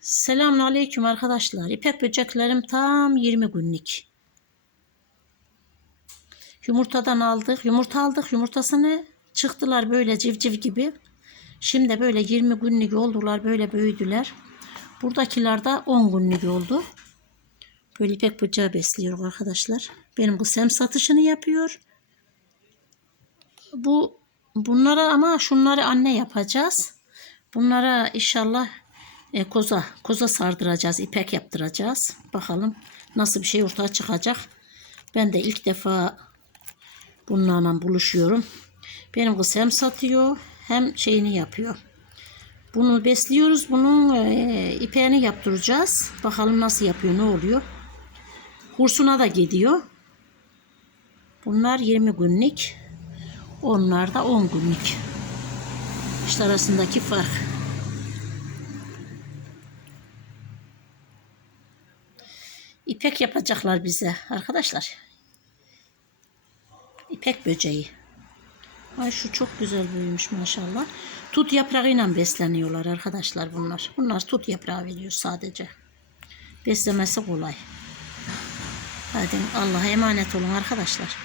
Selamünaleyküm arkadaşlar. İpek böceklerim tam 20 günlük. Yumurtadan aldık. Yumurta aldık. Yumurtasını çıktılar böyle civciv gibi. Şimdi böyle 20 günlük oldular. Böyle büyüdüler. Buradakiler de 10 günlük oldu. Böyle ipek böceği besliyor arkadaşlar. Benim kız hem satışını yapıyor. Bu bunlara ama şunları anne yapacağız. Bunlara inşallah e, koza koza sardıracağız, ipek yaptıracağız. Bakalım nasıl bir şey ortaya çıkacak. Ben de ilk defa bunlarla buluşuyorum. Benim kız hem satıyor hem şeyini yapıyor. Bunu besliyoruz. Bunun e, ipeğini yaptıracağız. Bakalım nasıl yapıyor, ne oluyor. Kursuna da gidiyor. Bunlar 20 günlük. Onlar da 10 günlük. İşte arasındaki fark. İpek yapacaklar bize arkadaşlar. İpek böceği. Ay şu çok güzel büyümüş maşallah. Tut yaprağıyla besleniyorlar arkadaşlar bunlar. Bunlar tut yaprağı veriyor sadece. Beslemesi kolay. Hadi Allah'a emanet olun arkadaşlar.